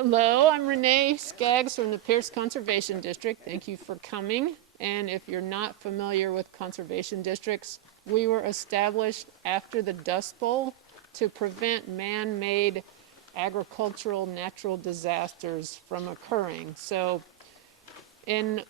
Hello, I'm Rene Skaggs from the Pierce Conservation District. Thank you for coming. And if you're not familiar with conservation districts, we were established after the Dust Bowl to prevent man-made agricultural natural disasters from occurring. So in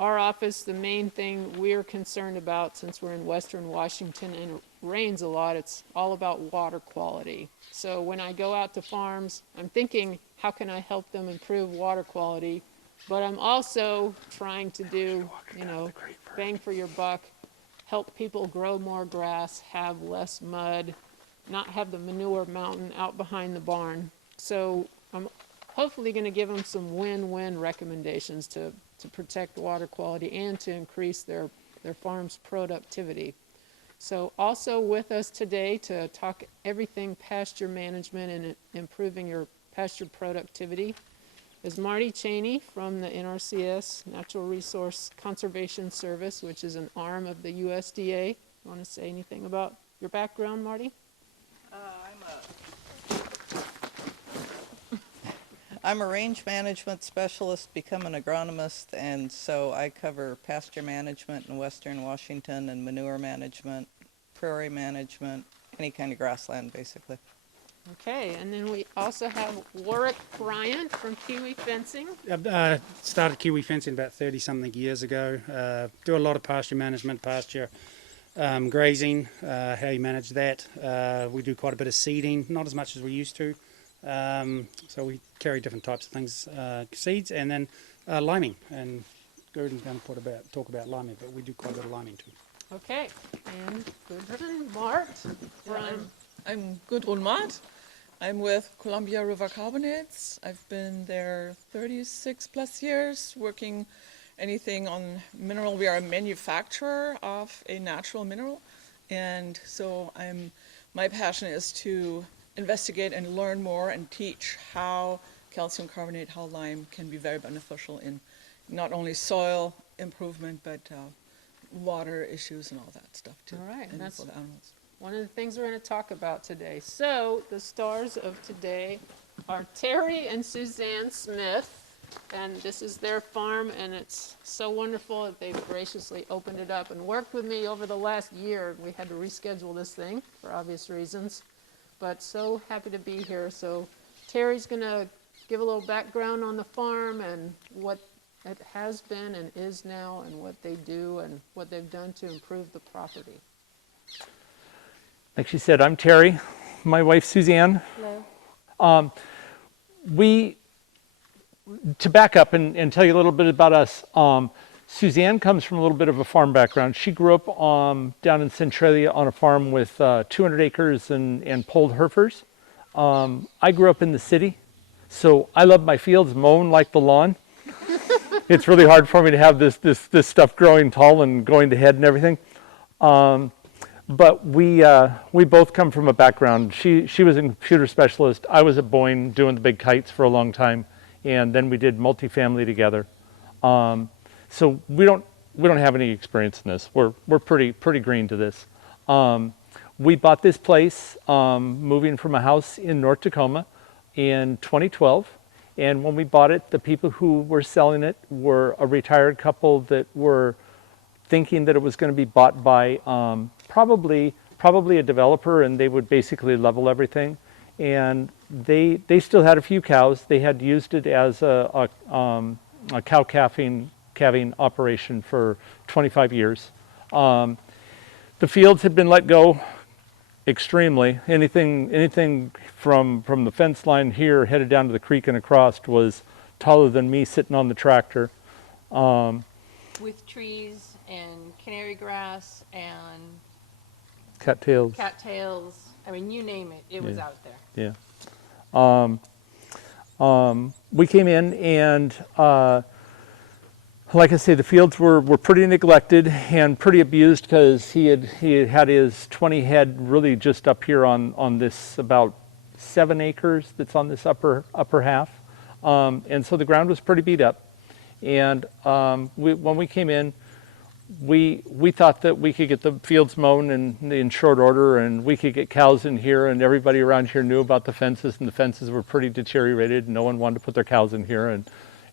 our office, the main thing we're concerned about, since we're in Western Washington and it rains a lot, it's all about water quality. So when I go out to farms, I'm thinking, how can I help them improve water quality? But I'm also trying to do, bang for your buck, help people grow more grass, have less mud, not have the manure mountain out behind the barn. So I'm hopefully going to give them some win-win recommendations to protect water quality and to increase their farm's productivity. So also with us today to talk everything pasture management and improving your pasture productivity is Marty Chaney from the NRCS, Natural Resource Conservation Service, which is an arm of the USDA. You want to say anything about your background, Marty? I'm a range management specialist, become an agronomist, and so I cover pasture management in Western Washington and manure management, prairie management, any kind of grassland, basically. Okay, and then we also have Warwick Bryant from Kiwi Fencing. I started Kiwi Fencing about 30-something years ago. Do a lot of pasture management, pasture grazing, how you manage that. We do quite a bit of seeding, not as much as we used to. So we carry different types of things, seeds, and then liming. And Gudrun's going to talk about liming, but we do quite a bit of liming too. Okay, and Gudrun Mahrt from... I'm Gudrun Mahrt. I'm with Columbia River Carbonates. I've been there 36 plus years, working anything on mineral. We are a manufacturer of a natural mineral, and so my passion is to investigate and learn more and teach how calcium carbonate, how lime can be very beneficial in not only soil improvement, but water issues and all that stuff too. All right, and that's for the animals. one of the things we're going to talk about today. So the stars of today are Terry and Suzanne Smith, and this is their farm, and it's so wonderful that they've graciously opened it up and worked with me over the last year. We had to reschedule this thing for obvious reasons, but so happy to be here. So Terry's going to give a little background on the farm and what it has been and is now and what they do and what they've done to improve the property. Like she said, I'm Terry, my wife Suzanne. Hello. To back up and tell you a little bit about us, Suzanne comes from a little bit of a farm background. She grew up down in Centralia on a farm with 200 acres and polled Heifers. I grew up in the city, so I love my fields mown like the lawn. It's really hard for me to have this stuff growing tall and going to head and everything. But we both come from a background. She was a computer specialist. I was at Boeing doing the big kites for a long time, and then we did multifamily together. So we don't have any experience in this. We're pretty green to this. We bought this place, moving from a house in North Tacoma in 2012. And when we bought it, the people who were selling it were a retired couple that were thinking that it was going to be bought by probably a developer, and they would basically level everything. And they still had a few cows. They had used it as a cow calving operation for 25 years. The fields had been let go extremely. Anything from the fence line here headed down to the creek and across was taller than me sitting on the tractor. With trees and canary grass and Cattails. I mean, you name it, it was out there. Yeah. We came in and, like I say, the fields were pretty neglected and pretty abused because he had his 20 head really just up here on this about 7 acres that's on this upper half. And so the ground was pretty beat up. And when we came in, we thought that we could get the fields mown in short order, and we could get cows in here, and everybody around here knew about the fences, and the fences were pretty deteriorated, and no one wanted to put their cows in here,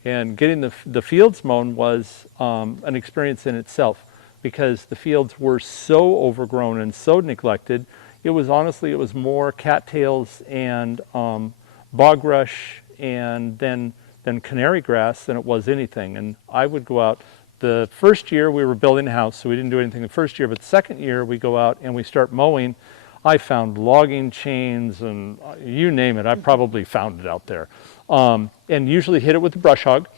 and getting the fields mown was an experience in itself, because the fields were so overgrown and so neglected. It was more cattails and bog rush and then canary grass than it was anything. And I would go out. The first year we were building a house, so we didn't do anything the first year, but the second year we go out and we start mowing. I found logging chains and you name it, I probably found it out there. And usually hit it with the brush hog.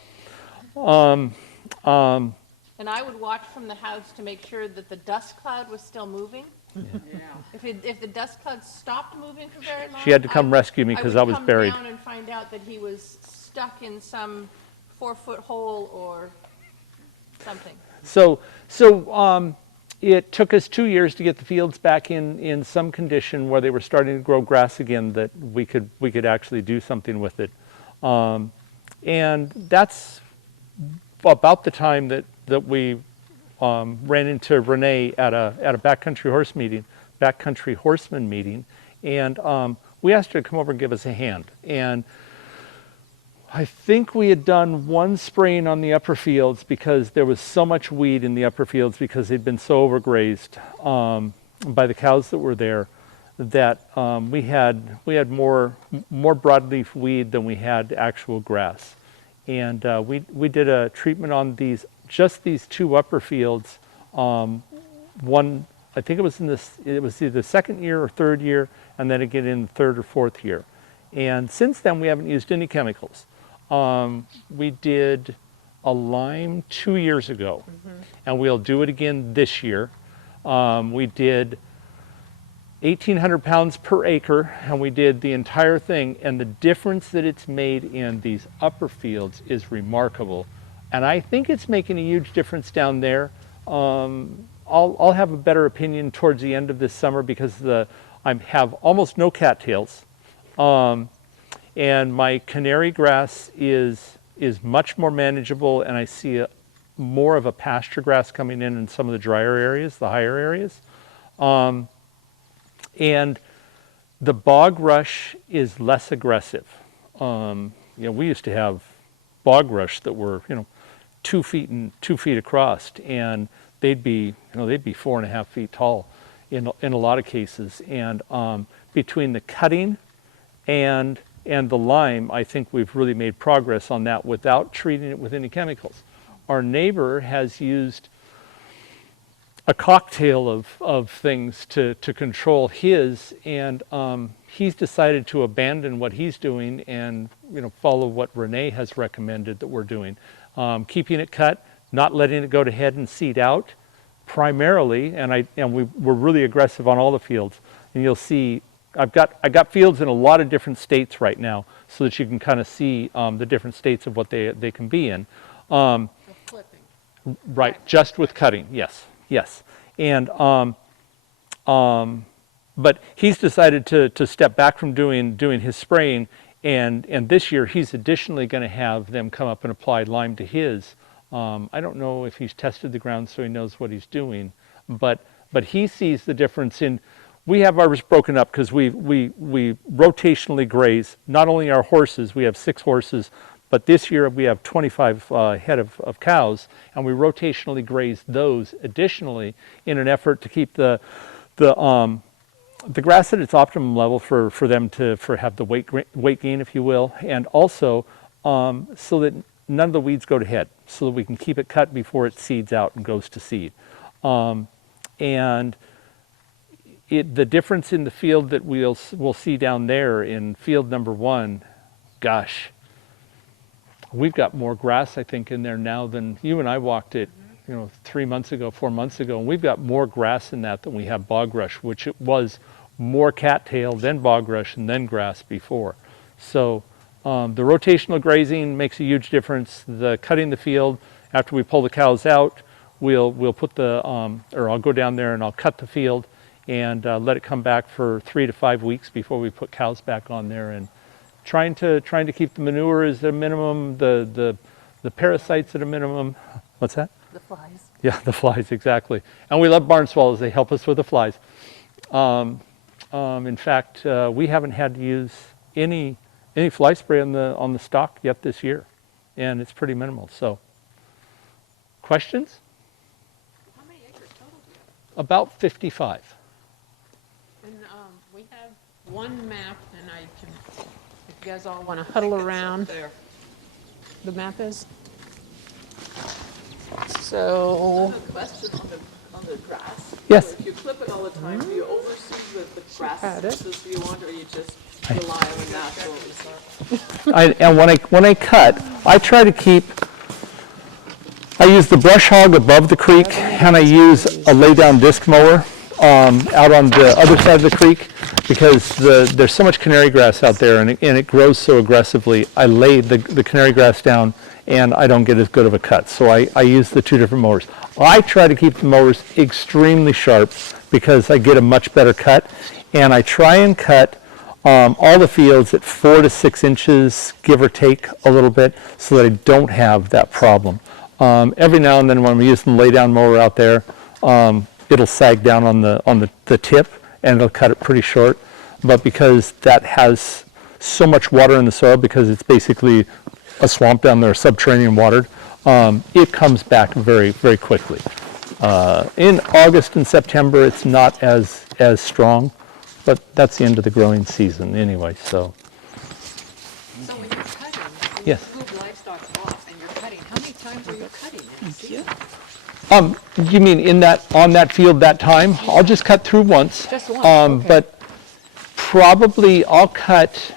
And I would watch from the house to make sure that the dust cloud was still moving. If the dust cloud stopped moving for very long, She had to come rescue me because I was buried. I would come down and find out that he was stuck in some 4-foot hole or something. So it took us 2 years to get the fields back in some condition where they were starting to grow grass again, that we could actually do something with it. And that's about the time that we ran into Rene at a backcountry horseman meeting, and we asked her to come over and give us a hand. And I think we had done one spraying on the upper fields because there was so much weed in the upper fields because they'd been so overgrazed by the cows that were there, that we had more broadleaf weed than we had actual grass. And we did a treatment on these 2 upper fields. One, I think it was either the second year or third year, and then again in the third or fourth year. And since then we haven't used any chemicals. We did a lime 2 years ago, and we'll do it again this year. We did 1,800 pounds per acre, and we did the entire thing, and the difference that it's made in these upper fields is remarkable. And I think it's making a huge difference down there. I'll have a better opinion towards the end of this summer because I have almost no cattails. And my canary grass is much more manageable, and I see more of a pasture grass coming in some of the drier areas, the higher areas. And the bog rush is less aggressive. We used to have bog rush that were 2 feet across, and they'd be 4.5 feet tall in a lot of cases. And between the cutting and the lime, I think we've really made progress on that without treating it with any chemicals. Our neighbor has used a cocktail of things to control his, and he's decided to abandon what he's doing and follow what Rene has recommended that we're doing. Keeping it cut, not letting it go to head and seed out primarily, and we're really aggressive on all the fields. And you'll see I got fields in a lot of different states right now, so that you can kind of see the different states of what they can be in. Flipping. Right, just with cutting, yes. And but he's decided to step back from doing his spraying, and this year he's additionally going to have them come up and apply lime to his. I don't know if he's tested the ground so he knows what he's doing, but he sees the difference in. We have ours broken up because we rotationally graze. Not only our horses, we have 6 horses, but this year we have 25 head of cows, and we rotationally graze those additionally in an effort to keep the grass at its optimum level for them to have the weight gain, if you will, and also so that none of the weeds go to head, so that we can keep it cut before it seeds out and goes to seed. And the difference in the field that we'll see down there in field number 1, gosh, we've got more grass, I think, in there now than you and I walked it, 3 months ago, 4 months ago, and we've got more grass in that than we have bog rush, which it was more cattail, then bog rush, and then grass before. So the rotational grazing makes a huge difference. The cutting the field, after we pull the cows out, we'll put or I'll go down there and I'll cut the field and let it come back for 3 to 5 weeks before we put cows back on there, and trying to keep the manure as a minimum, the parasites at a minimum. What's that? The flies. Yeah, the flies, exactly. And we love barn swallows. They help us with the flies. In fact, we haven't had to use any fly spray on the stock yet this year, and it's pretty minimal. So, questions? How many acres total do you have? About 55. And we have one map, and I can, if you guys all want to huddle around, There. the map is. So, A question on the grass. Yes. So if you clip it all the time, do you oversee the grass had it. species you want, or you just rely on the natural resource? And when I cut, I try to keep. I use the brush hog above the creek, and I use a lay-down disc mower out on the other side of the creek, because there's so much canary grass out there, and it grows so aggressively. I lay the canary grass down, and I don't get as good of a cut. So I use the two different mowers. I try to keep the mowers extremely sharp because I get a much better cut, and I try and cut all the fields at 4 to 6 inches, give or take a little bit, so that I don't have that problem. Every now and then when I'm using the lay-down mower out there, it'll sag down on the tip, and it'll cut it pretty short. But because that has so much water in the soil, because it's basically a swamp down there, subterranean watered, it comes back very, very quickly. In August and September, it's not as strong, but that's the end of the growing season anyway. So So when you're cutting, when Yes. you move livestock off and you're cutting, how many times are you cutting in a season? you mean on that field that time? I'll just cut through once. Just once, okay. But probably I'll cut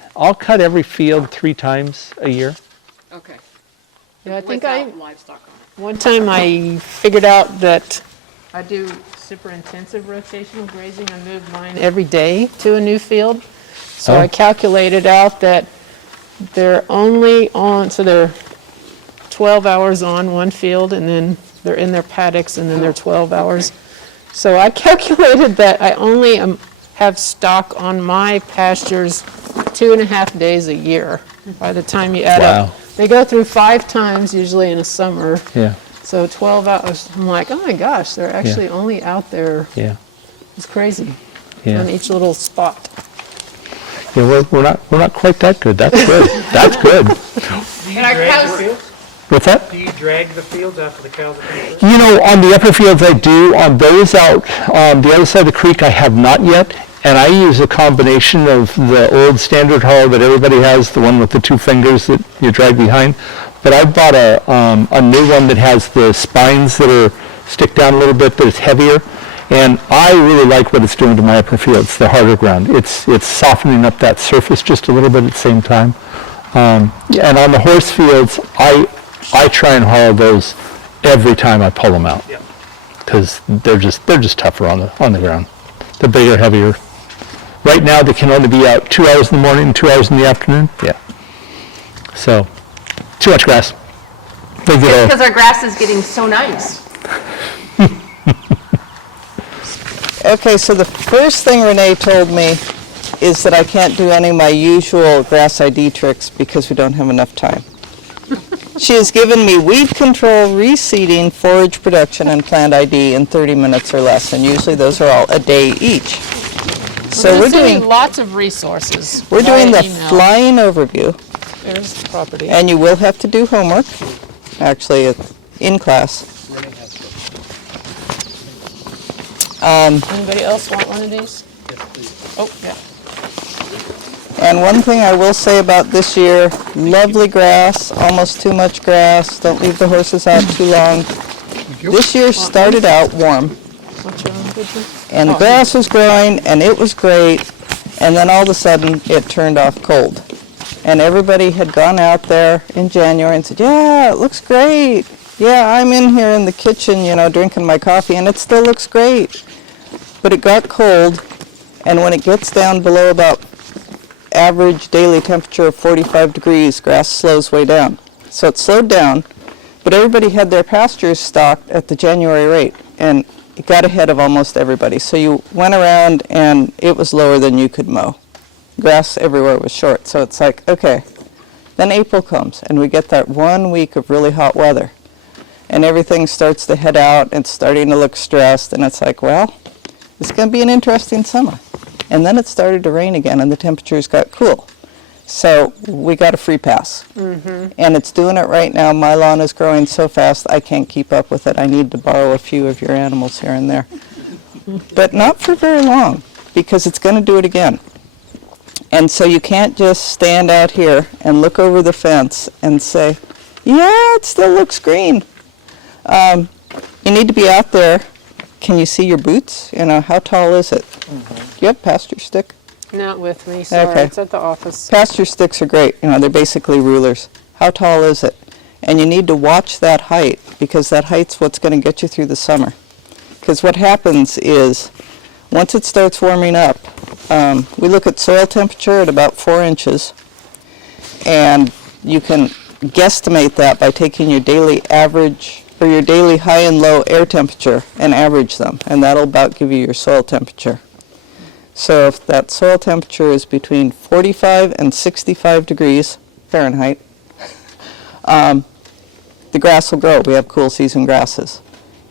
every field 3 times a year. Okay. yeah, I think Without livestock on it. one time I figured out that I do super intensive rotational grazing. I move mine every day to a new field. So Oh. I calculated out that they're only on, so they're 12 hours on one field, and then they're in their paddocks, and then they're 12 hours. So I calculated that I only have stock on my pastures 2.5 days a year by the time you add Wow. up. They go through 5 times usually in a summer. Yeah, So 12 hours, I'm like, oh my gosh, they're actually only out there. yeah, It's crazy. yeah. On each little spot. Yeah, we're not quite that good. That's good. That's good. Do you our drag cows- the fields? What's that? Do you drag the fields after the cows are finished? You know, on the upper fields I do. On those out the other side of the creek I have not yet. And I use a combination of the old standard hoe that everybody has, the one with the 2 fingers that you drag behind. But I bought a new one that has the spines that are stick down a little bit, that is heavier. And I really like what it's doing to my upper fields, the harder ground. It's softening up that surface just a little bit at the same time. And on the horse fields, I try and haul those every time I pull them out, Yeah. because they're just tougher on the ground. They're bigger, heavier. Right now, they can only be out 2 hours in the morning and 2 hours in the afternoon. Yeah. So, too much grass. They get all- Because our grass is getting so nice. Okay, so the first thing Rene told me is that I can't do any of my usual grass ID tricks because we don't have enough time. She has given me weed control, reseeding, forage production, and plant ID in 30 minutes or less, and usually those are all a day each. So we're doing lots of resources. the via email. flying overview, There's the property. and you will have to do homework, actually, in class. Anybody else want one of these? Oh, yeah. And one thing I will say about this year, lovely grass, almost too much grass, don't leave the horses out too long. This year started out warm, What's your own picture? and the grass was growing, and it was great, and then all of a sudden, it turned off cold. And everybody had gone out there in January and said, yeah, it looks great. Yeah, I'm in here in the kitchen, drinking my coffee, and it still looks great. But it got cold, and when it gets down below about average daily temperature of 45 degrees, grass slows way down. So it slowed down, but everybody had their pastures stocked at the January rate, and it got ahead of almost everybody. So you went around, and it was lower than you could mow. Grass everywhere was short, so it's like, okay. Then April comes, and we get that 1 week of really hot weather. and everything starts to head out, and it's starting to look stressed, and it's like, well, it's going to be an interesting summer. And then it started to rain again, and the temperatures got cool. So we got a free pass. And it's doing it right now. My lawn is growing so fast, I can't keep up with it. I need to borrow a few of your animals here and there. But not for very long, because it's going to do it again. And so you can't just stand out here and look over the fence and say, yeah, it still looks green. You need to be out there. Can you see your boots? You know, how tall is it? Do you have pasture stick? Not with me, sorry, Okay. it's at the office. Pasture sticks are great. You know, they're basically rulers. How tall is it? And you need to watch that height, because that height's what's going to get you through the summer. Because what happens is, once it starts warming up, we look at soil temperature at about 4 inches, and you can guesstimate that by taking your daily average, or your daily high and low air temperature, and average them, and that'll about give you your soil temperature. So if that soil temperature is between 45 and 65 degrees Fahrenheit, the grass will grow. We have cool season grasses.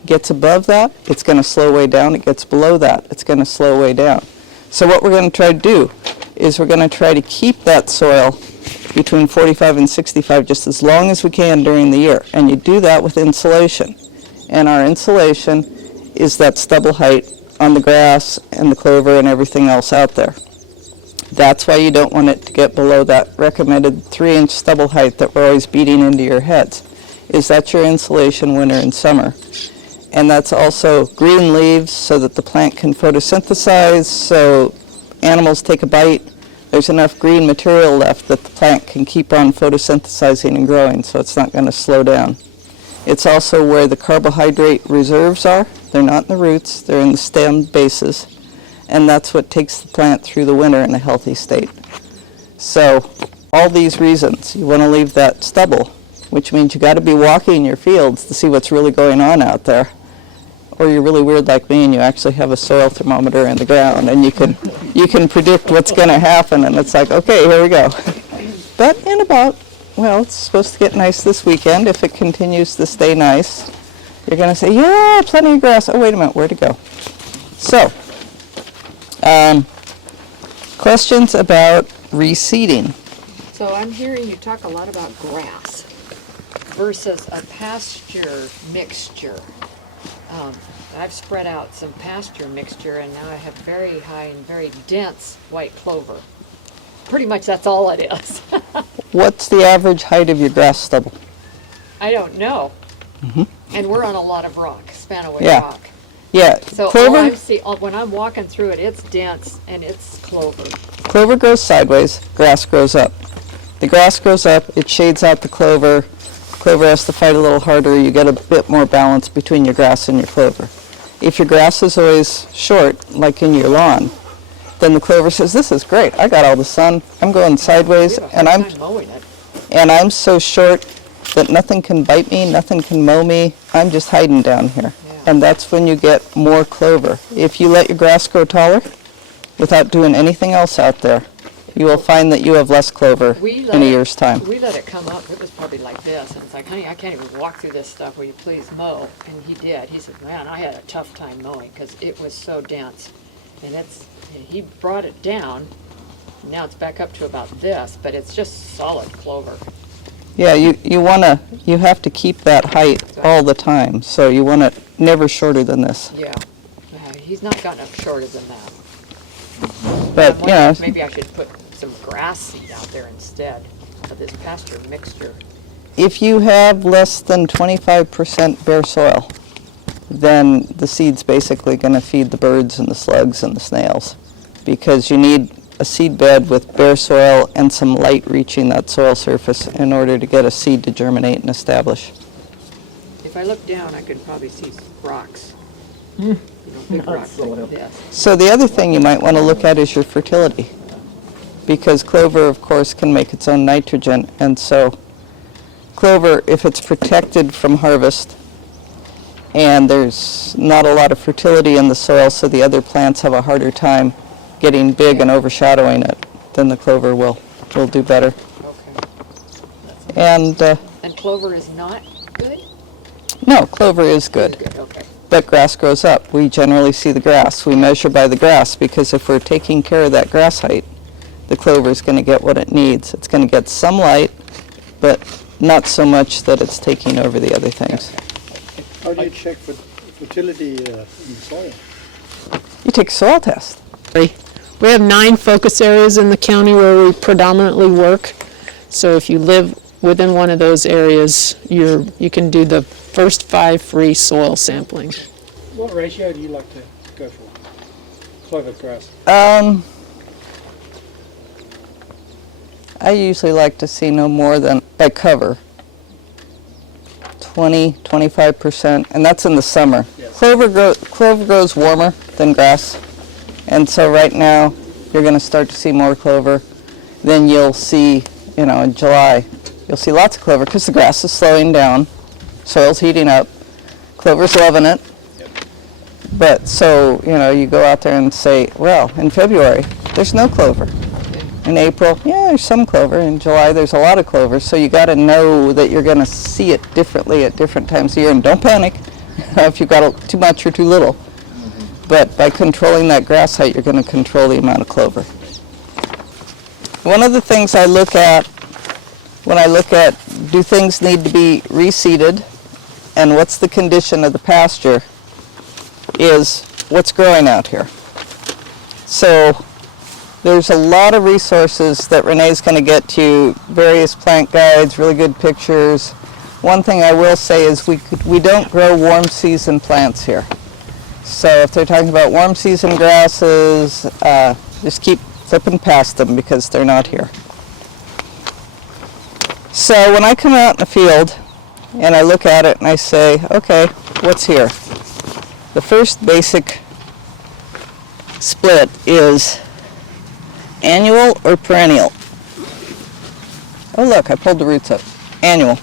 Gets above that, it's going to slow way down. It gets below that, it's going to slow way down. So what we're going to try to do is we're going to try to keep that soil between 45 and 65 just as long as we can during the year. And you do that with insulation. And our insulation is that stubble height on the grass and the clover and everything else out there. That's why you don't want it to get below that recommended 3-inch stubble height that we're always beating into your heads. Is that your insulation winter and summer? And that's also green leaves so that the plant can photosynthesize, so animals take a bite. There's enough green material left that the plant can keep on photosynthesizing and growing, so it's not going to slow down. It's also where the carbohydrate reserves are. They're not in the roots, they're in the stem bases, and that's what takes the plant through the winter in a healthy state. So all these reasons, you want to leave that stubble, which means you got to be walking your fields to see what's really going on out there. Or you're really weird like me and you actually have a soil thermometer in the ground and you can predict what's going to happen, and it's like, okay, here we go. But in about, well, it's supposed to get nice this weekend. If it continues to stay nice, you're going to say, yeah, plenty of grass. Oh, wait a minute, where'd it go? So, questions about reseeding. So I'm hearing you talk a lot about grass versus a pasture mixture. I've spread out some pasture mixture, and now I have very high and very dense white clover. Pretty much that's all it is. What's the average height of your grass stubble? I don't know. And we're on a lot of rock, Spanaway Yeah. rock. Yeah, So all clover, I see, when I'm walking through it, it's dense and it's clover. clover grows sideways, grass grows up. The grass grows up, it shades out the clover. Clover has to fight a little harder. You get a bit more balance between your grass and your clover. If your grass is always short, like in your lawn, then the clover says, this is great. I got all the sun. I'm going sideways, We have a and hard time mowing it. I'm so short that nothing can bite me, nothing can mow me. I'm just hiding down here. Yeah. And that's when you get more clover. If you let your grass grow taller without doing anything else out there, you will find that you have less clover in a year's time. We let it come up, it was probably like this, and it's like, honey, I can't even walk through this stuff, will you please mow? And he did. He said, man, I had a tough time mowing because it was so dense. And he brought it down, now it's back up to about this, but it's just solid clover. Yeah, you have to keep that height all the time, so you want it never shorter than this. Yeah. He's not gotten up shorter than that. But, I'm you know, wondering if maybe I should put some grass seed out there instead of this pasture mixture. if you have less than 25% bare soil, then the seed's basically going to feed the birds and the slugs and the snails, because you need a seed bed with bare soil and some light reaching that soil surface in order to get a seed to germinate and establish. If I look down, I could probably see rocks. You know, big rocks like this. So the other thing you might want to look at is your fertility, because clover, of course, can make its own nitrogen, and so clover, if it's protected from harvest and there's not a lot of fertility in the soil, so the other plants have a harder time getting big and overshadowing it, then the clover will do better. Okay. And And clover is not good? No, clover is good. Okay. But grass grows up. We generally see the grass. We measure by the grass because if we're taking care of that grass height, the clover is going to get what it needs. It's going to get some light, but not so much that it's taking over the other things. How do you check for fertility in the soil? You take a soil test. We have 9 focus areas in the county where we predominantly work. So if you live within one of those areas, you can do the first 5 free soil sampling. What ratio do you like to go for? Clover grass. I usually like to see no more than, by cover, 20, 25%, and that's in the summer. Yes. Clover grows warmer than grass, and so right now you're going to start to see more clover. Then you'll see, in July, you'll see lots of clover because the grass is slowing down, soil's heating up, clover's loving it. But so, you go out there and say, well, in February, there's no clover. In April, yeah, there's some clover. In July, there's a lot of clover. So you got to know that you're going to see it differently at different times of year. And don't panic if you've got too much or too little. But by controlling that grass height, you're going to control the amount of clover. One of the things I look at when I look at do things need to be reseeded and what's the condition of the pasture is what's growing out here. So there's a lot of resources that Renee's going to get to, various plant guides, really good pictures. One thing I will say is we don't grow warm season plants here. So if they're talking about warm season grasses, just keep flipping past them because they're not here. So when I come out in the field and I look at it and I say, okay, what's here? The first basic split is annual or perennial. Oh look, I pulled the roots up. Annual.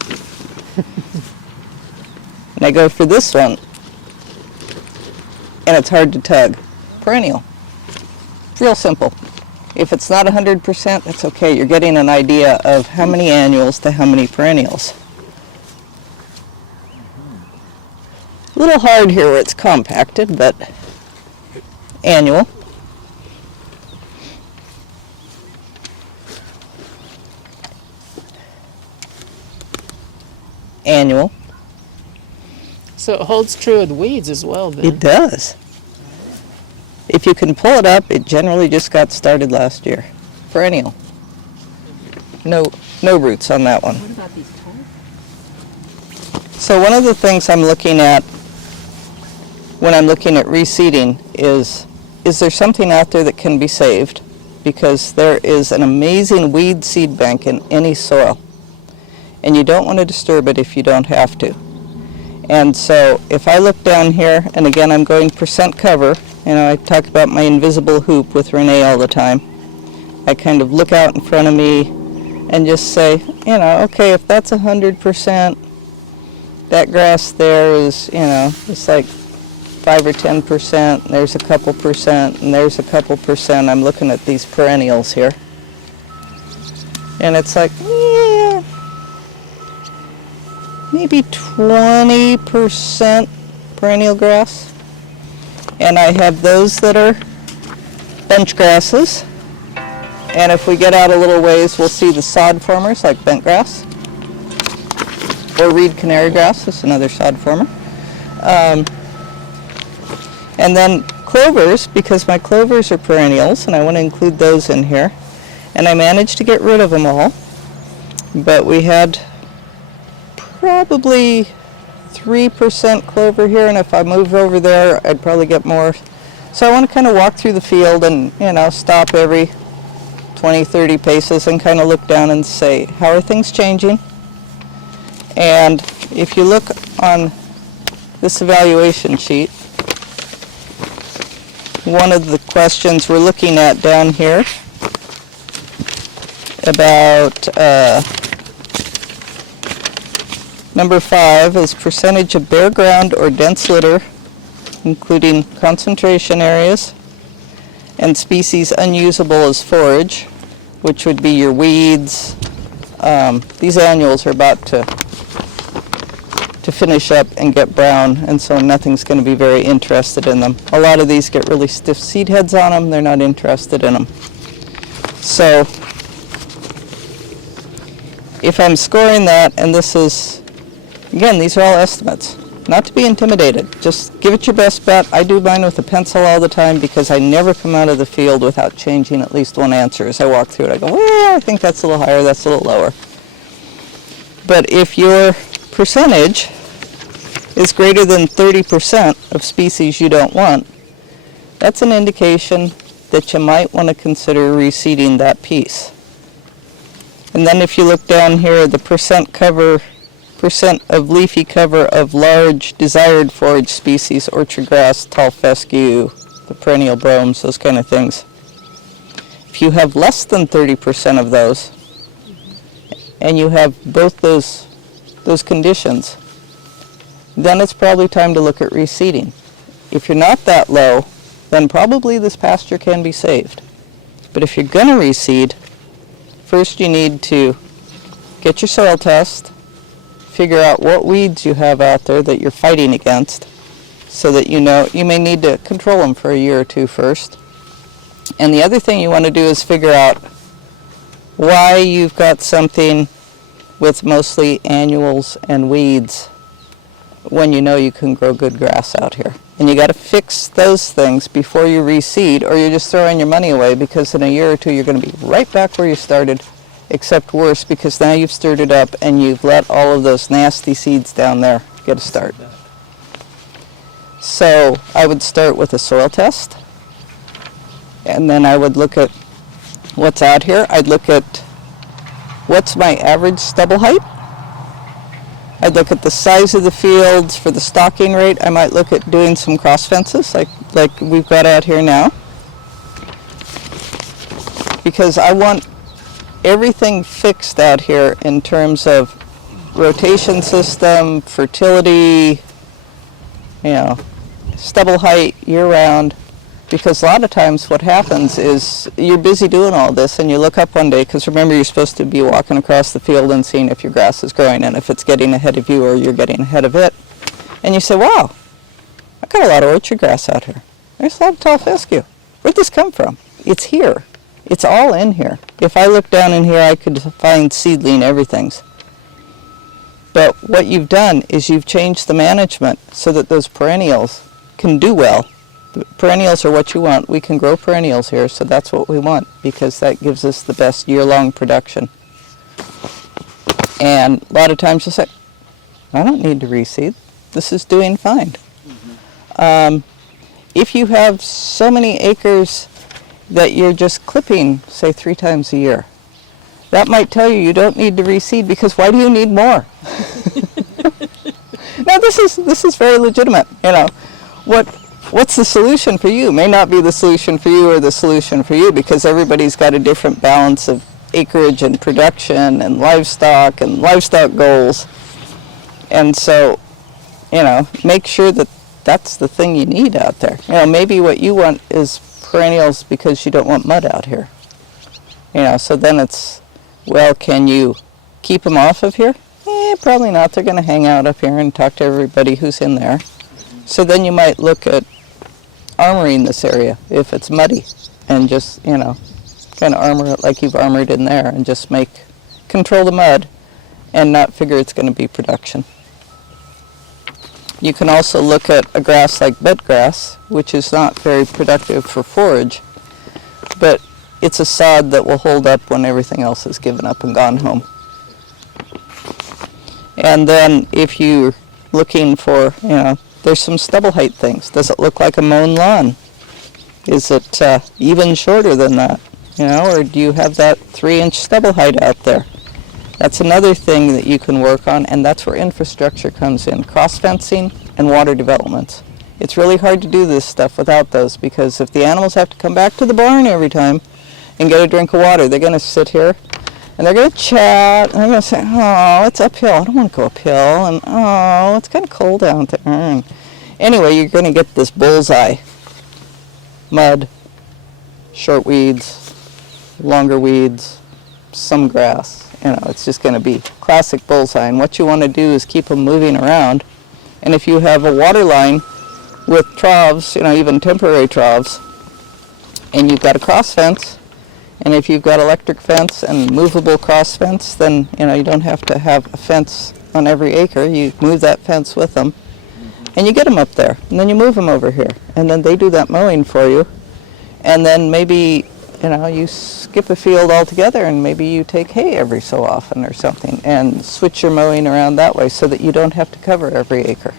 And I go for this one, and it's hard to tug. Perennial. It's real simple. If it's not 100%, that's okay. You're getting an idea of how many annuals to how many perennials. A little hard here where it's compacted, but annual. Annual. So it holds true with weeds as well then. It does. If you can pull it up, it generally just got started last year. Perennial. No roots on that one. What about these colors? So one of the things I'm looking at when I'm looking at reseeding is there something out there that can be saved? Because there is an amazing weed seed bank in any soil. And you don't want to disturb it if you don't have to. And so if I look down here, and again I'm going percent cover, I talk about my invisible hoop with Rene all the time. I kind of look out in front of me and just say, okay, if that's 100%, that grass there is, it's like 5 or 10%, there's a couple percent, and there's a couple percent. I'm looking at these perennials here. And it's like, yeah, maybe 20% perennial grass. And I have those that are bunch grasses. And if we get out a little ways, we'll see the sod formers like bent grass. Or reed canary grass, that's another sod former. And then clovers, because my clovers are perennials, and I want to include those in here. And I managed to get rid of them all. But we had probably 3% clover here, and if I move over there, I'd probably get more. So I want to kind of walk through the field and, stop every 20, 30 paces and kind of look down and say, how are things changing? And if you look on this evaluation sheet, one of the questions we're looking at down here about number 5 is percentage of bare ground or dense litter, including concentration areas, and species unusable as forage, which would be your weeds. These annuals are about to to finish up and get brown, and so nothing's going to be very interested in them. A lot of these get really stiff seed heads on them. They're not interested in them. So if I'm scoring that, and this is, again, these are all estimates, not to be intimidated. Just give it your best bet. I do mine with a pencil all the time because I never come out of the field without changing at least one answer. As I walk through it, I go, well, I think that's a little higher, that's a little lower. But if your percentage is greater than 30% of species you don't want, that's an indication that you might want to consider reseeding that piece. And then if you look down here, the percent of leafy cover of large desired forage species, orchard grass, tall fescue, the perennial bromes, those kind of things. If you have less than 30% of those, and you have both those conditions, then it's probably time to look at reseeding. If you're not that low, then probably this pasture can be saved. But if you're going to reseed, first you need to get your soil test, figure out what weeds you have out there that you're fighting against, so that you know you may need to control them for a year or two first. And the other thing you want to do is figure out why you've got something with mostly annuals and weeds when you know you can grow good grass out here. And you got to fix those things before you reseed, or you're just throwing your money away, because in a year or two you're going to be right back where you started, except worse, because now you've stirred it up and you've let all of those nasty seeds down there get a start. So I would start with a soil test, and then I would look at what's out here. I'd look at what's my average stubble height. I'd look at the size of the fields for the stocking rate. I might look at doing some cross fences like we've got out here now, because I want everything fixed out here in terms of rotation system, fertility, stubble height year round. Because a lot of times what happens is you're busy doing all this, and you look up one day, because remember, you're supposed to be walking across the field and seeing if your grass is growing and if it's getting ahead of you or you're getting ahead of it. And you say, wow, I've got a lot of orchard grass out here. There's a lot of tall fescue. Where'd this come from? It's here. It's all in here. If I look down in here, I could find seedling everythings. But what you've done is you've changed the management so that those perennials can do well. Perennials are what you want. We can grow perennials here, so that's what we want, because that gives us the best year-long production. And a lot of times you'll say, I don't need to reseed. This is doing fine. If you have so many acres that you're just clipping, say, 3 times a year, that might tell you don't need to reseed, because why do you need more? Now, this is very legitimate. What's the solution for you may not be the solution for you or the solution for you, because everybody's got a different balance of acreage and production and livestock goals. And so, make sure that that's the thing you need out there. Maybe what you want is perennials because you don't want mud out here. So then it's, well, can you keep them off of here? Probably not. They're going to hang out up here and talk to everybody who's in there. So then you might look at armoring this area if it's muddy, and just, kind of armor it like you've armored in there, and just control the mud and not figure it's going to be production. You can also look at a grass like bedgrass, which is not very productive for forage, but it's a sod that will hold up when everything else is given up and gone home. And then if you're looking for, there's some stubble height things. Does it look like a mown lawn? Is it even shorter than that? Or do you have that 3-inch stubble height out there? That's another thing that you can work on, and that's where infrastructure comes in. Cross-fencing and water developments. It's really hard to do this stuff without those, because if the animals have to come back to the barn every time and get a drink of water, they're going to sit here and they're going to chat, and they're going to say, oh, it's uphill. I don't want to go uphill. And, oh, it's kind of cold out there. And anyway, you're going to get this bullseye. Mud, short weeds, longer weeds, some grass. it's just going to be classic bullseye. And what you want to do is keep them moving around. And if you have a water line with troughs, even temporary troughs, and you've got a cross fence, and if you've got electric fence and movable cross fence, then you don't have to have a fence on every acre. You move that fence with them, and you get them up there, and then you move them over here, and then they do that mowing for you. And then maybe you skip a field altogether, and maybe you take hay every so often or something, and switch your mowing around that way so that you don't have to cover every acre.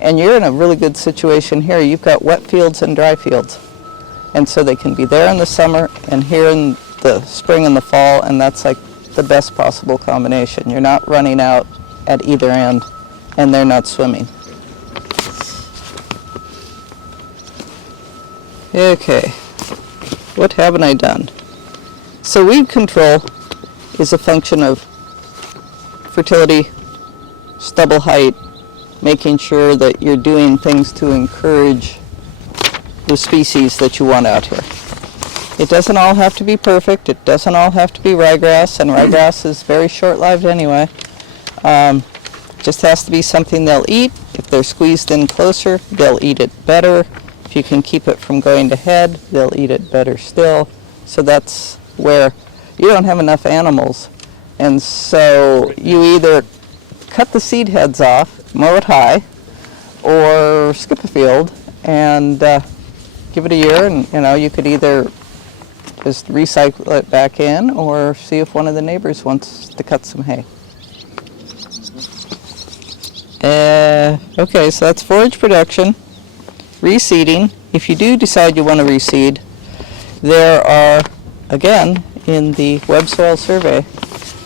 And you're in a really good situation here. You've got wet fields and dry fields. And so they can be there in the summer and here in the spring and the fall, and that's like the best possible combination. You're not running out at either end, and they're not swimming. Okay, what haven't I done? So weed control is a function of fertility, stubble height, making sure that you're doing things to encourage the species that you want out here. It doesn't all have to be perfect. It doesn't all have to be ryegrass, and ryegrass is very short-lived anyway. Just has to be something they'll eat. If they're squeezed in closer, they'll eat it better. If you can keep it from going to head, they'll eat it better still. So that's where you don't have enough animals. And so you either cut the seed heads off, mow it high, or skip a field and give it a year, and you could either just recycle it back in or see if one of the neighbors wants to cut some hay. Okay, so that's forage production. Reseeding. If you do decide you want to reseed, there are, again, in the Web Soil Survey,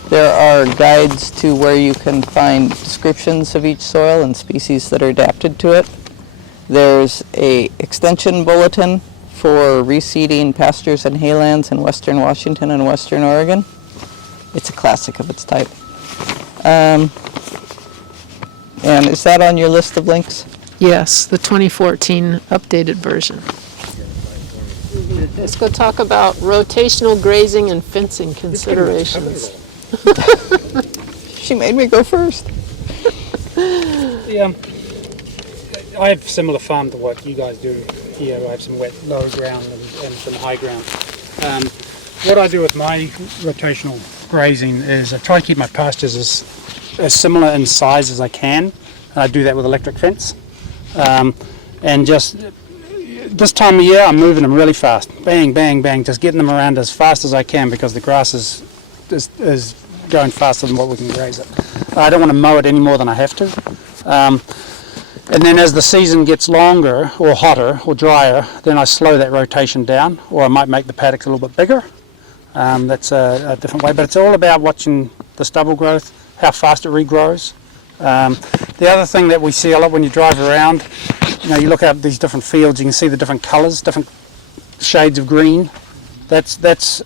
there are guides to where you can find descriptions of each soil and species that are adapted to it. There's a extension bulletin for reseeding pastures and haylands in western Washington and western Oregon. It's a classic of its type. And is that on your list of links? Yes, the 2014 updated version. Let's go talk about rotational grazing and fencing considerations. She made me go first. Yeah, I have a similar farm to what you guys do here. I have some wet low ground and some high ground. What I do with my rotational grazing is I try to keep my pastures as similar in size as I can. And I do that with electric fence. And just this time of year, I'm moving them really fast. Bang, bang, bang, just getting them around as fast as I can because the grass is going faster than what we can graze it. I don't want to mow it any more than I have to. And then as the season gets longer or hotter or drier, then I slow that rotation down, or I might make the paddocks a little bit bigger. That's a different way, but it's all about watching the stubble growth, how fast it regrows. The other thing that we see a lot when you drive around, you look at these different fields, you can see the different colours, different shades of green. That's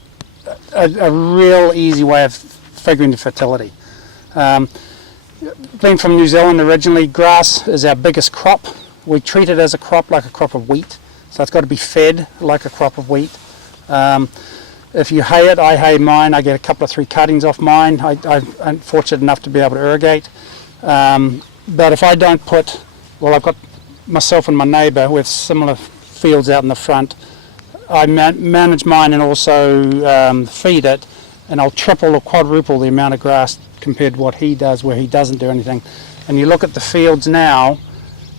a real easy way of figuring the fertility. Being from New Zealand originally, grass is our biggest crop. We treat it as a crop like a crop of wheat, so it's got to be fed like a crop of wheat. If you hay it, I hay mine. I get a couple of 3 cuttings off mine. I'm fortunate enough to be able to irrigate. But if I don't put, I've got myself and my neighbour with similar fields out in the front. I manage mine and also feed it, and I'll triple or quadruple the amount of grass compared to what he does where he doesn't do anything. And you look at the fields now,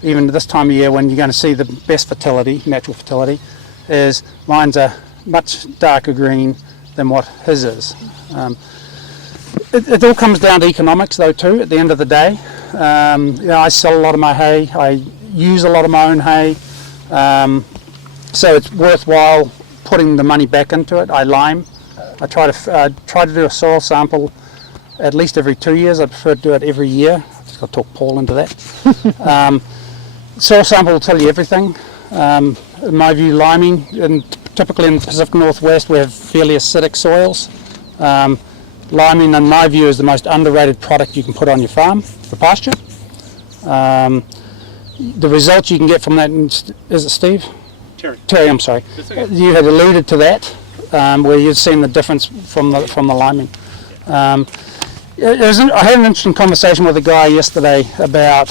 even this time of year when you're going to see the best fertility, natural fertility, is mine's a much darker green than what his is. It all comes down to economics though too at the end of the day. I sell a lot of my hay, I use a lot of my own hay, so it's worthwhile putting the money back into it. I lime. I try to do a soil sample at least every 2 years. I prefer to do it every year. I've just got to talk Paul into that. Soil sample will tell you everything. In my view, liming, and typically in the Pacific Northwest we have fairly acidic soils. Liming, in my view, is the most underrated product you can put on your farm for pasture. The results you can get from that, is it Steve? Terry, I'm sorry. You had alluded to that, where you've seen the difference from the liming. I had an interesting conversation with a guy yesterday about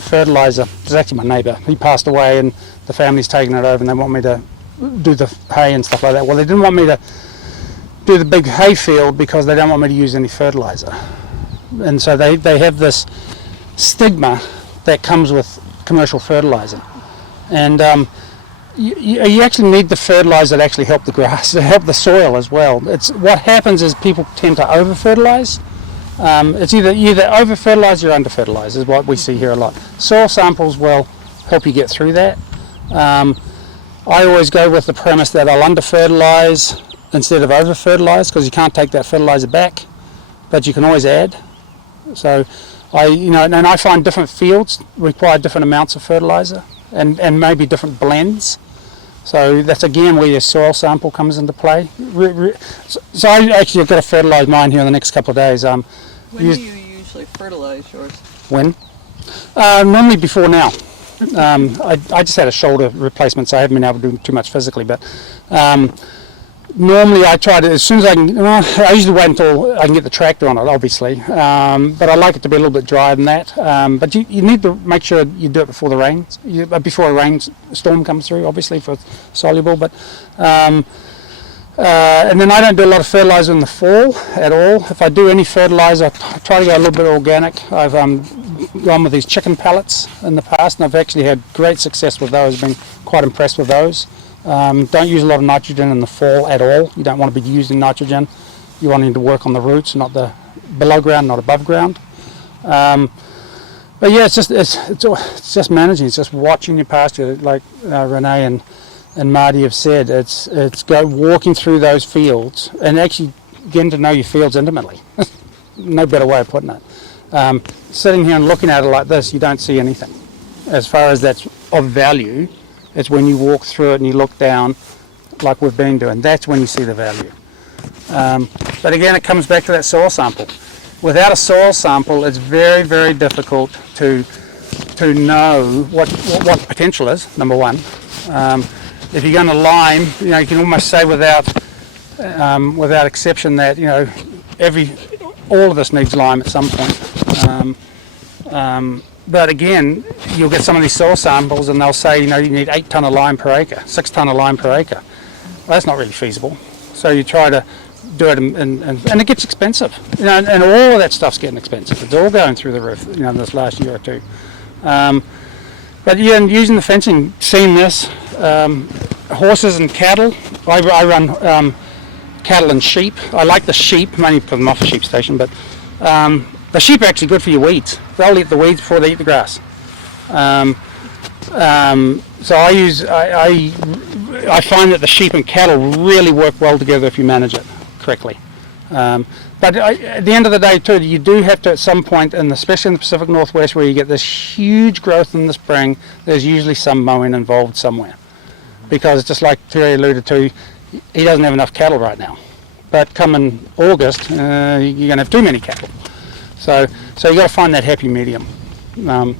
fertilizer. It was actually my neighbour. He passed away and the family's taken it over and they want me to do the hay and stuff like that. Well, they didn't want me to do the big hay field because they don't want me to use any fertilizer. And so they have this stigma that comes with commercial fertilizer. And you actually need the fertilizer to actually help the grass, to help the soil as well. What happens is people tend to over-fertilize. It's either over-fertilize or under-fertilize is what we see here a lot. Soil samples will help you get through that. I always go with the premise that I'll under-fertilize instead of over-fertilize because you can't take that fertilizer back, but you can always add. So I find different fields require different amounts of fertilizer and maybe different blends. So that's again where your soil sample comes into play. So I actually got to fertilise mine here in the next couple of days. When do you usually fertilize yours? When? Normally before now. I just had a shoulder replacement, so I haven't been able to do too much physically. But normally I try to, as soon as I can, I usually wait until I can get the tractor on it, obviously. But I like it to be a little bit drier than that. But you need to make sure you do it before the rains, before a rainstorm comes through, obviously, for soluble. But and then I don't do a lot of fertilizer in the fall at all. If I do any fertilizer, I try to go a little bit organic. I've gone with these chicken pellets in the past, and I've actually had great success with those. Been quite impressed with those. Don't use a lot of nitrogen in the fall at all. You don't want to be using nitrogen. You want to work on the roots, not the below ground, not above ground. But yeah, it's just managing. It's just watching your pasture, like Rene and Marty have said. It's go walking through those fields and actually getting to know your fields intimately. No better way of putting it. Sitting here and looking at it like this, you don't see anything. As far as that's of value, it's when you walk through it and you look down, like we've been doing. That's when you see the value. But again, it comes back to that soil sample. Without a soil sample, it's very, very difficult to know what potential is. Number one, if you're going to lime, you can almost say without exception that all of this needs lime at some point. But again, you'll get some of these soil samples and they'll say, you need 8 tonne of lime per acre, 6 tonne of lime per acre. Well, that's not really feasible. So you try to do it and it gets expensive. And all of that stuff's getting expensive. It's all going through the roof, this last year or two. But yeah, and using the fencing, seeing this, horses and cattle, I run cattle and sheep. I like the sheep, mainly because I'm off a sheep station, but the sheep are actually good for your weeds. They'll eat the weeds before they eat the grass. So I find that the sheep and cattle really work well together if you manage it correctly. But at the end of the day too, you do have to at some point, especially in the Pacific Northwest where you get this huge growth in the spring, there's usually some mowing involved somewhere. Because just like Terry alluded to, he doesn't have enough cattle right now. But come in August, you're going to have too many cattle. So you got to find that happy medium. My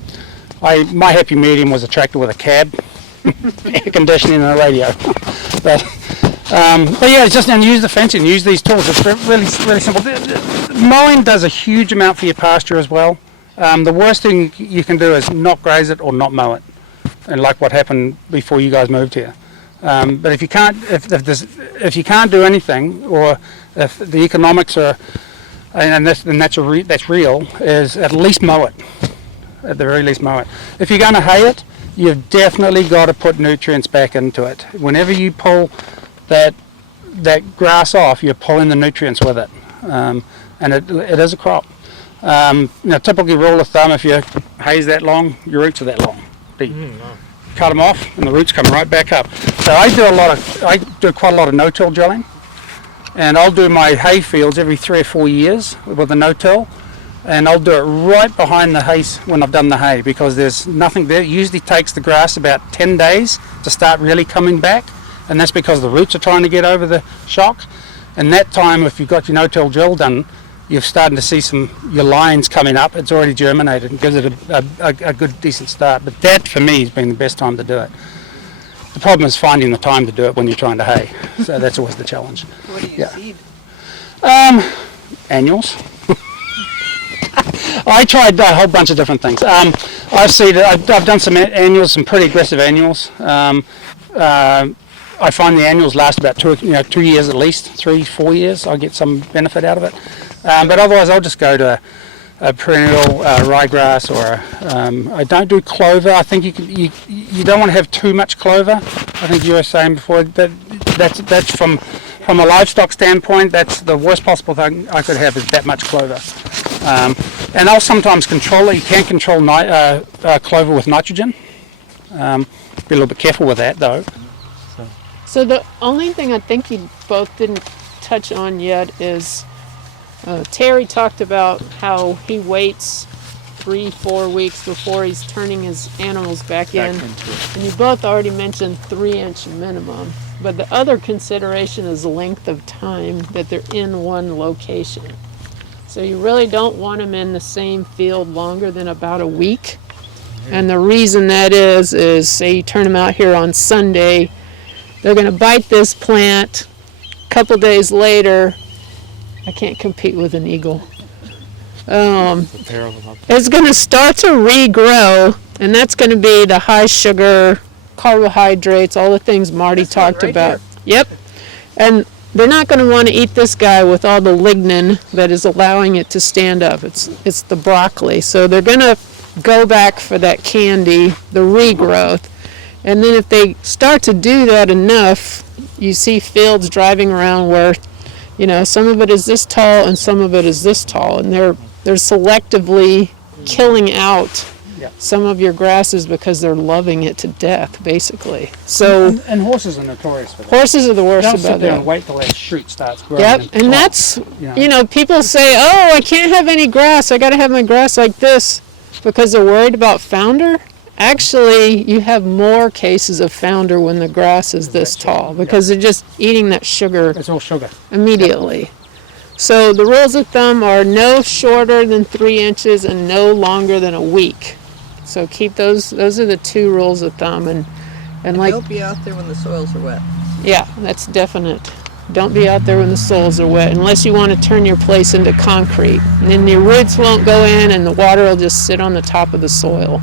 happy medium was a tractor with a cab, air conditioning and a radio. But yeah, it's just and use the fencing, use these tools. It's really simple. Mowing does a huge amount for your pasture as well. The worst thing you can do is not graze it or not mow it, and like what happened before you guys moved here. But if you can't do anything, or if the economics are that's real, is at least mow it. At the very least, mow it. If you're going to hay it, you've definitely got to put nutrients back into it. Whenever you pull that grass off, you're pulling the nutrients with it, and it is a crop. Typically rule of thumb, if your hay's that long, your roots are that long. Deep. Cut them off, and the roots come right back up. So I do quite a lot of no-till drilling, and I'll do my hay fields every 3 or 4 years with a no-till. And I'll do it right behind the hay when I've done the hay, because there's nothing there. It usually takes the grass about 10 days to start really coming back, and that's because the roots are trying to get over the shock. And that time, if you've got your no-till drill done, you're starting to see your lines coming up. It's already germinated and gives it a good, decent start. But that, for me, has been the best time to do it. The problem is finding the time to do it when you're trying to hay. So that's always the challenge. What do you seed? annuals. I tried a whole bunch of different things. I've done some annuals, some pretty aggressive annuals. I find the annuals last about 2 years at least, 3-4 years. I get some benefit out of it. But otherwise, I'll just go to a perennial ryegrass, or I don't do clover. I think you don't want to have too much clover. I think you were saying before that that's from a livestock standpoint, that's the worst possible thing I could have, is that much clover. And I'll sometimes control it. You can control clover with nitrogen. Be a little bit careful with that though. So the only thing I think you both didn't touch on yet is Terry talked about how he waits 3-4 weeks before he's turning his animals back in. And you both already mentioned 3-inch minimum. But the other consideration is length of time that they're in one location. So you really don't want them in the same field longer than about a week. And the reason that is say you turn them out here on Sunday, they're going to bite this plant. A couple days later, I can't compete with an eagle. It's going to start to regrow, and that's going to be the high sugar, carbohydrates, all the things Marty talked about. Yep. And they're not going to want to eat this guy with all the lignin that is allowing it to stand up. It's the broccoli. So they're going to go back for that candy, the regrowth. And then if they start to do that enough, you see fields driving around where, some of it is this tall and some of it is this tall, and they're selectively killing out some of your grasses because they're loving it to death, basically. So and horses are notorious for that. Horses are the worst They'll about sit there that. and wait till that shoot starts growing. Yep, and that's, people say, I can't have any grass. I got to have my grass like this because they're worried about founder. Actually, you have more cases of founder when the grass is this tall because they're just eating that sugar. It's all sugar. Immediately. So the rules of thumb are no shorter than 3 inches and no longer than a week. So keep those are the 2 rules of thumb. And like, Don't be out there when the soils are wet. yeah, that's definite. Don't be out there when the soils are wet unless you want to turn your place into concrete. And then your roots won't go in and the water will just sit on the top of the soil.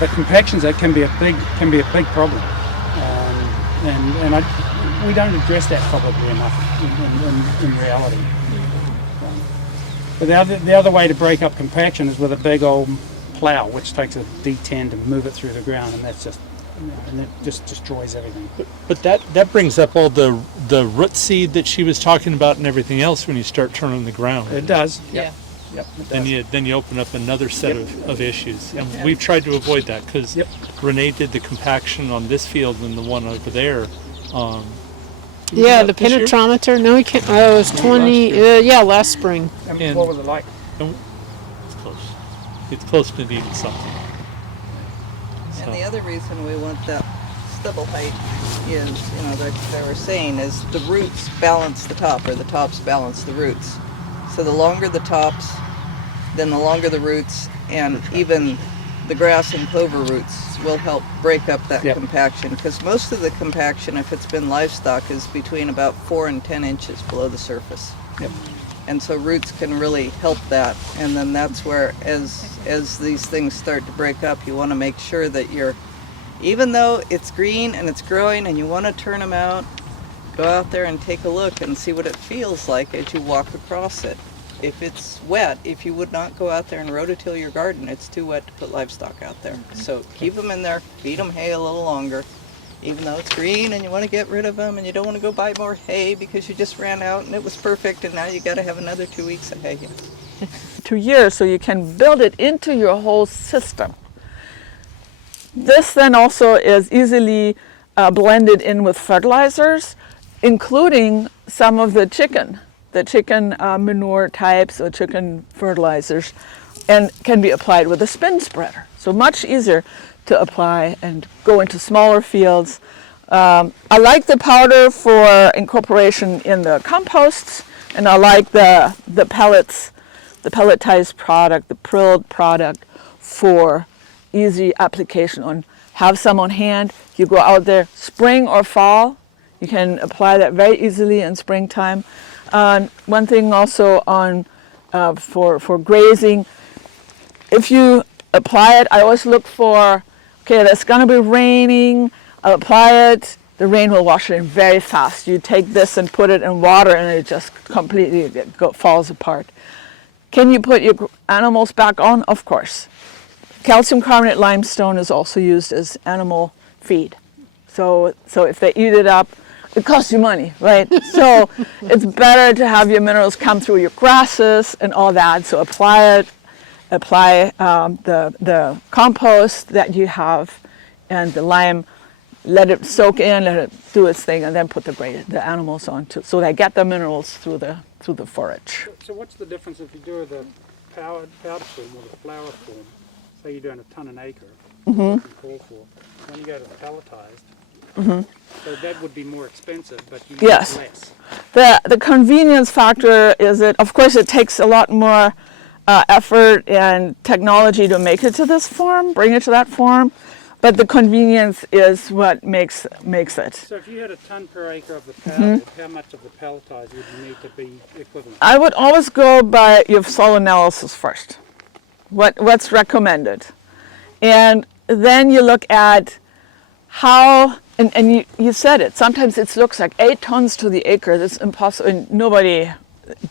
But compactions, that can be a big problem, and we don't address that probably enough in reality. But the other way to break up compaction is with a big old plow, which takes a D10 to move it through the ground, and that's just and it just destroys everything. But that brings up all the root seed that she was talking about and everything else when you start turning the ground. It does. Yeah. Yep, it does. Then you open up another set of issues. And we've tried to avoid that because Rene did the compaction on this field and the one over there. Yeah, the penetrometer. No, we can't. Oh, it was 20. Last spring. And what was it like? It's close. It's close to needing something. And the other reason we want that stubble height is, like they were saying, is the roots balance the top, or the tops balance the roots. So the longer the tops, then the longer the roots, and even the grass and clover roots will help break up that compaction. Because most of the compaction, if it's been livestock, is between about 4 and 10 inches below the surface. Yep. And so roots can really help that. And then that's where, as these things start to break up, you want to make sure that even though it's green and it's growing and you want to turn them out, go out there and take a look and see what it feels like as you walk across it. If it's wet, if you would not go out there and rototill your garden, it's too wet to put livestock out there. So keep them in there, feed them hay a little longer, even though it's green and you want to get rid of them and you don't want to go buy more hay because you just ran out and it was perfect and now you got to have another 2 weeks of hay. 2 years, so you can build it into your whole system. This then also is easily blended in with fertilizers, including some of the chicken manure types or chicken fertilizers, and can be applied with a spin spreader. So much easier to apply and go into smaller fields. I like the powder for incorporation in the composts, and I like the pellets, the pelletized product, the prilled product for easy application. Have some on hand. You go out there spring or fall, you can apply that very easily in springtime. one thing also on for grazing, if you apply it, I always look for, okay, it's going to be raining, I'll apply it, the rain will wash it in very fast. You take this and put it in water and it just completely falls apart. Can you put your animals back on? Of course. Calcium carbonate limestone is also used as animal feed. So if they eat it up, it costs you money, right? So it's better to have your minerals come through your grasses and all that. So apply the compost that you have and the lime, let it soak in, let it do its thing, and then put the animals on too, so they get the minerals through the forage. So what's the difference if you do the powder form or the flour form? Say you're doing a ton an acre, call for. When you go to pelletized, so that would be more expensive, but you need Yes. less. The convenience factor is that, of course, it takes a lot more effort and technology to make it to this form, bring it to that form, but the convenience is what makes it. So if you had a ton per acre of the powder, how much of the pelletized would you need to be equivalent? I would always go by your soil analysis first. What's recommended, and then you look at how. And you said it. Sometimes it looks like 8 tons to the acre. That's impossible. And nobody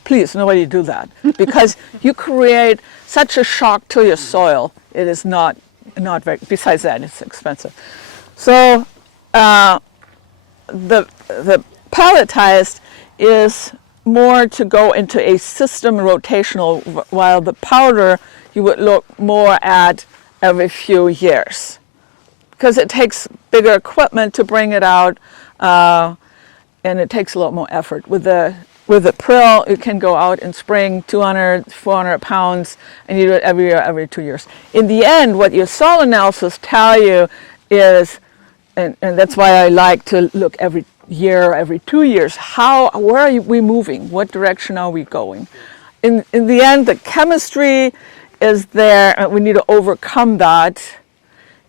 do that because you create such a shock to your soil. It is not very. Besides that, it's expensive. So the pelletized is more to go into a system rotational, while the powder you would look more at every few years, because it takes bigger equipment to bring it out, and it takes a lot more effort. With the prill, you can go out in spring, 200, 400 pounds, and you do it every year, every 2 years. In the end, what your soil analysis tell you is, and that's why I like to look every year, every 2 years, where are we moving? What direction are we going? In the end, the chemistry is there, and we need to overcome that.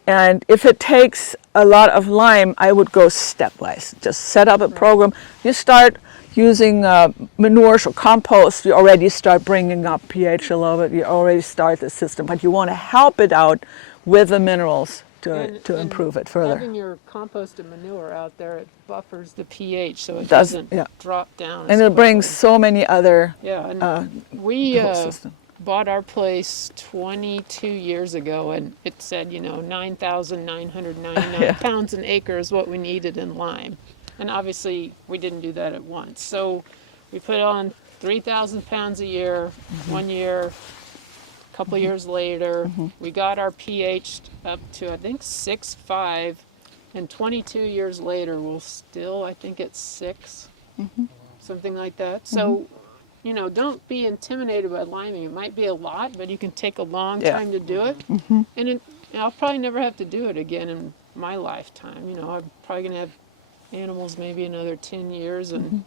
And if it takes a lot of lime, I would go stepwise. Just set up a program. You start using manures or compost, you already start bringing up pH a little bit. You already start the system, but you want to help it out with the minerals to improve it further. Having your compost and manure out there, it buffers the pH so it Does, doesn't yeah. drop down. And as it brings quickly. so many other Yeah, and we the whole system. bought our place 22 years ago, and it said, 9,999 Yeah. pounds an acre is what we needed in lime. And obviously, we didn't do that at once. So we put on 3,000 pounds a year, 1 year, a couple years later. We got our pH up to, I think, 6.5, and 22 years later, we'll still, I think it's 6, something like that. So, don't be intimidated by liming. It might be a lot, but you can take a long time to do it. And I'll probably never have to do it again in my lifetime. I'm probably going to have animals maybe another 10 years. And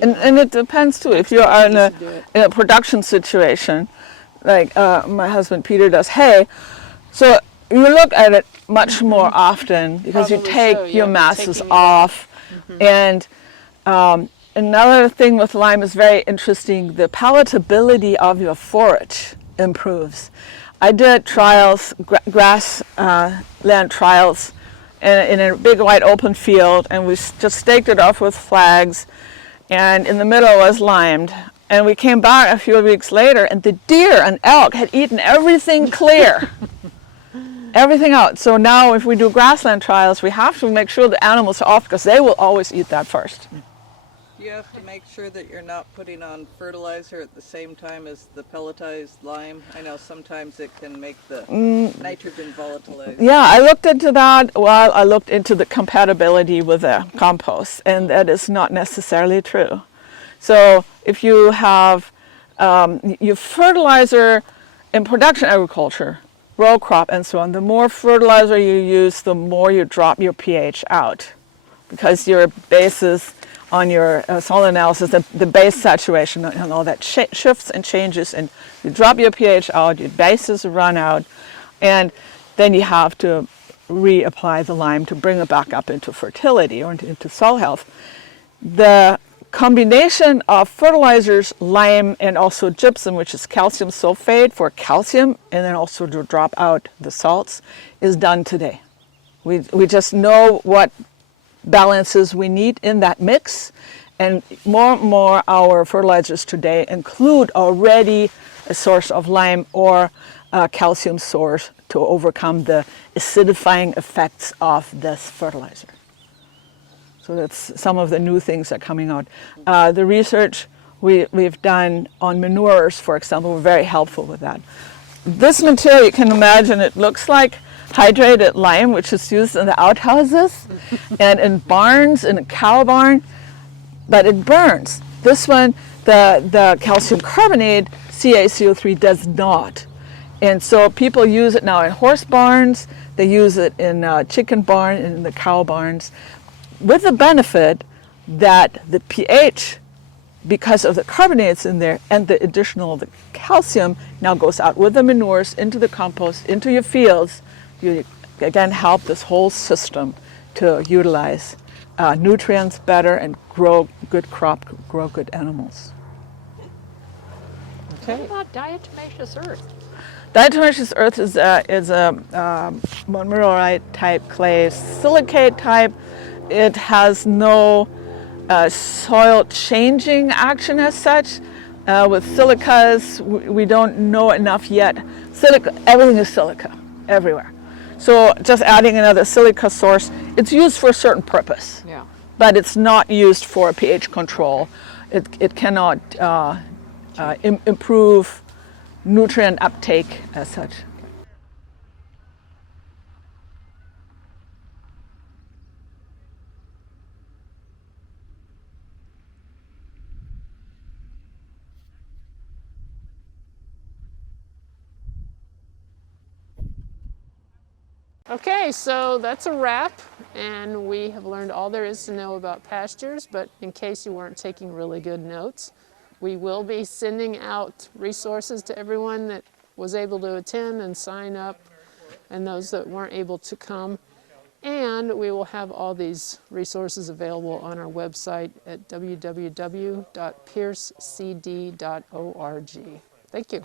it depends too. If you are in to do it. a production situation, like my husband Peter does hay, so you look at it much more often because you Probably take so, yeah, your you're masses taking it off. And another thing with lime is very interesting. The palatability of your forage improves. I did trials, grassland trials, in a big wide open field, and we just staked it off with flags, and in the middle was limed. And we came back a few weeks later, and the deer and elk had eaten everything clear, everything out. So now if we do grassland trials, we have to make sure the animals are off, because they will always eat that first. You have to make sure that you're not putting on fertilizer at the same time as the pelletized lime. I know sometimes it can make the nitrogen volatilize. Yeah, I looked into that while I looked into the compatibility with the compost, and that is not necessarily true. So if you have your fertilizer in production agriculture, row crop and so on, the more fertilizer you use, the more you drop your pH out, because your basis on your soil analysis, the base saturation and all that shifts and changes, and you drop your pH out, your bases run out, and then you have to reapply the lime to bring it back up into fertility or into soil health. The combination of fertilizers, lime, and also gypsum, which is calcium sulfate for calcium, and then also to drop out the salts, is done today. We just know what balances we need in that mix, and more our fertilizers today include already a source of lime or a calcium source to overcome the acidifying effects of this fertilizer. So that's some of the new things that are coming out. The research we've done on manures, for example, were very helpful with that. This material, you can imagine, it looks like hydrated lime, which is used in the outhouses and in barns, in a cow barn, but it burns. This one, the calcium carbonate, CaCO3, does not. And so people use it now in horse barns, they use it in chicken barn and in the cow barns, with the benefit that the pH, because of the carbonates in there and the additional the calcium, now goes out with the manures into the compost, into your fields. You again help this whole system to utilize nutrients better and grow good crop, grow good animals. What about diatomaceous earth? Diotomaceous earth is a mineralite type clay, silicate type. It has no soil changing action as such. With silicas, we don't know enough yet. Silica, everything is silica, everywhere. So just adding another silica source, it's used for a certain purpose, Yeah. but it's not used for pH control. It cannot improve nutrient uptake as such. Okay, so that's a wrap, and we have learned all there is to know about pastures, but in case you weren't taking really good notes, we will be sending out resources to everyone that was able to attend and sign up, and those that weren't able to come. And we will have all these resources available on our website at www.piercecd.org. Thank you.